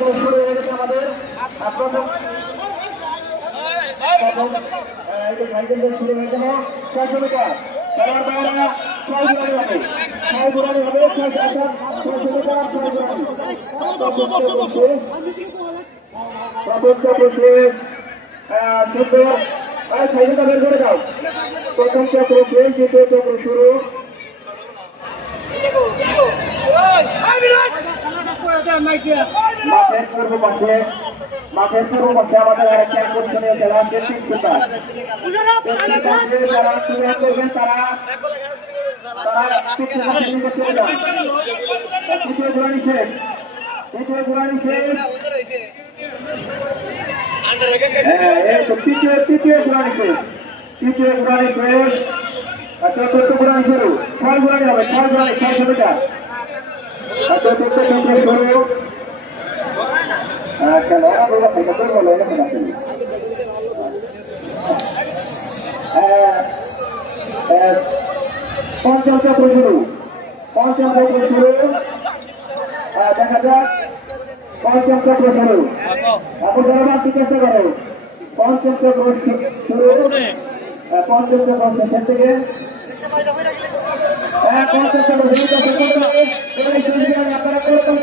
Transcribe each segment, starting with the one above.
শুরু হয়ে গেছে আমাদের প্রথম শুরু হয়ে গেল 600 মিটার খেলার বাইরে 6 গুণানি হবে 600 মিটার 6 গুণানি সাইকেলটা বের করে দাও প্রথম চক্র শেষ দ্বিতীয় চক্র শুরু মাঠের পূর্ব পাশে আমাদের আরেকটি আকর্ষণীয় খেলা তেত্রিশ ফুটার যারা ক্লিয়ার করবেন তারা চলে যান তৃতীয় ঘোরানি শেষ তৃতীয় ঘোরানি শেষ চতুর্থ ঘোরানি শুরু 6 ঘোরানি হবে 6 ঘোরানি 600 মিটার চতুর্থ চক্র শুরু পঞ্চম চক্র শুরু দেখা যাক পঞ্চম চক্র শুরু এখন যারা মানতে চেষ্টা করো পঞ্চম চক্র শুরু পঞ্চম চক্র শেষের থেকে পঞ্চম চক্র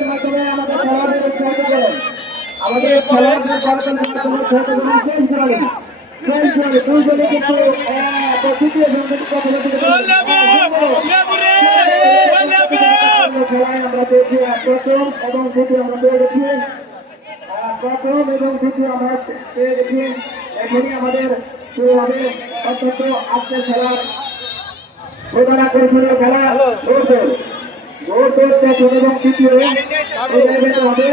মাধ্যমে আমাদের খেলাধুলার উৎসাহিত করেন আমাদের খেলার আমরা পেয়েছি প্রথম এবং দ্বিতীয় আমরা পেয়ে গেছি প্রথম এবং দ্বিতীয় আমরা পেয়ে গেছি এখনই আমাদের শুরু হবে অন্তত আজকের খেলার প্রধান আকর্ষণীয় খেলা দৌড় প্রথম এবং তৃতীয় হবে